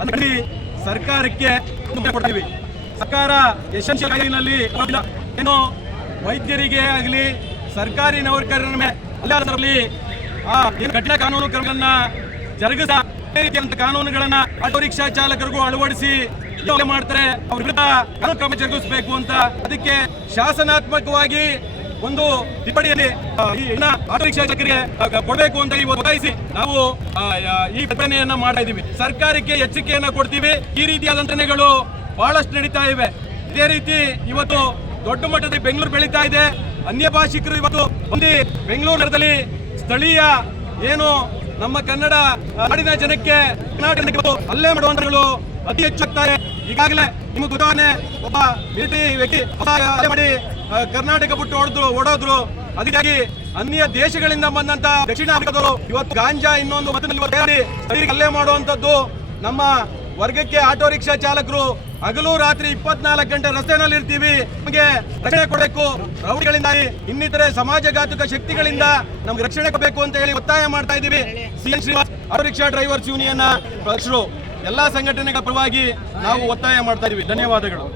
ಅದರಲ್ಲಿ ಸರ್ಕಾರಕ್ಕೆ ಕೊಡ್ತೀವಿ. ಸರ್ಕಾರ ಎಸೆನ್ಷಿಯಲ್ ಕಾಯಿನಲ್ಲಿ ಏನು ವೈದ್ಯರಿಗೆ ಆಗಲಿ ಸರ್ಕಾರಿ ನೌಕರರ ಮೇಲೆ ಕಠಿಣ ಕಾನೂನು ಕ್ರಮಗಳನ್ನ ಜರುಗಿಸ ರೀತಿಯಂತ ಕಾನೂನುಗಳನ್ನ ಆಟೋ ರಿಕ್ಷಾ ಚಾಲಕರಿಗೂ ಅಳವಡಿಸಿ ಮಾಡ್ತಾರೆ. ಅವ್ರ ವಿರುದ್ಧ ಕಾನೂನು ಕ್ರಮ ಜರುಗಿಸಬೇಕು ಅಂತ ಅದಕ್ಕೆ ಶಾಸನಾತ್ಮಕವಾಗಿ ಒಂದು ತಿದ್ದುಪಡಿಯಲ್ಲಿ ಆಟೋ ರಿಕ್ಷಾ ಚಾಲಕರಿಗೆ ಕೊಡಬೇಕು ಅಂತ ಒತ್ತಾಯಿಸಿ ನಾವು ಈ ಪ್ರತಿಭಟನೆಯನ್ನ ಮಾಡ್ತಾ ಇದ್ದೀವಿ. ಸರ್ಕಾರಕ್ಕೆ ಎಚ್ಚರಿಕೆಯನ್ನ ಕೊಡ್ತೀವಿ. ಈ ರೀತಿಯಾದ ಘಟನೆಗಳು ಬಹಳಷ್ಟು ನಡೀತಾ ಇವೆ. ಇದೇ ರೀತಿ ಇವತ್ತು ದೊಡ್ಡ ಮಟ್ಟದಲ್ಲಿ ಬೆಂಗಳೂರು ಬೆಳೀತಾ ಇದೆ. ಅನ್ಯ ಭಾಷಿಕರು ಇವತ್ತು ಒಂದು ಬೆಂಗಳೂರು ನಗರದಲ್ಲಿ ಸ್ಥಳೀಯ ಏನು ನಮ್ಮ ಕನ್ನಡ ನಾಡಿನ ಜನಕ್ಕೆ ಹಲ್ಲೆ ಮಾಡುವಂತಗಳು ಅತಿ ಹೆಚ್ಚಾಗ್ತಾರೆ. ಈಗಾಗಲೇ ನಿಮಗೆ ಉದಾಹರಣೆ ಒಬ್ಬ ಮಿಲಿಟರಿ ವ್ಯಕ್ತಿ ಮಾಡಿ ಕರ್ನಾಟಕ ಬಿಟ್ಟು ಓಡೋದ್ರು. ಅದಕ್ಕಾಗಿ ಅನ್ಯ ದೇಶಗಳಿಂದ ಬಂದಂತ ದಕ್ಷಿಣ ಆಫ್ರಿಕಾದವರು ಇವತ್ತು ಗಾಂಜಾ ಇನ್ನೊಂದು ಹಲ್ಲೆ ಮಾಡುವಂತದ್ದು. ನಮ್ಮ ವರ್ಗಕ್ಕೆ ಆಟೋ ರಿಕ್ಷಾ ಚಾಲಕರು ಹಗಲು ರಾತ್ರಿ 24 ಗಂಟೆ ರಸ್ತೆನಲ್ಲಿ ಇರ್ತೀವಿ. ನಮಗೆ ರಕ್ಷಣೆ ಕೊಡಬೇಕು. ರೌಡಿಗಳಿಂದ ಇನ್ನಿತರೆ ಸಮಾಜಘಾತುಕ ಶಕ್ತಿಗಳಿಂದ ನಮ್ಗೆ ರಕ್ಷಣೆ ಕೊಡಬೇಕು ಅಂತ ಹೇಳಿ ಒತ್ತಾಯ ಮಾಡ್ತಾ ಇದ್ದೀವಿ. CN Srinivas auto rickshaw drivers union ಅಧ್ಯಕ್ಷರು ಎಲ್ಲಾ ಸಂಘಟನೆಗಳ ಪರವಾಗಿ ನಾವು ಒತ್ತಾಯ ಮಾಡ್ತಾ ಇದ್ದೀವಿ. ಧನ್ಯವಾದಗಳು.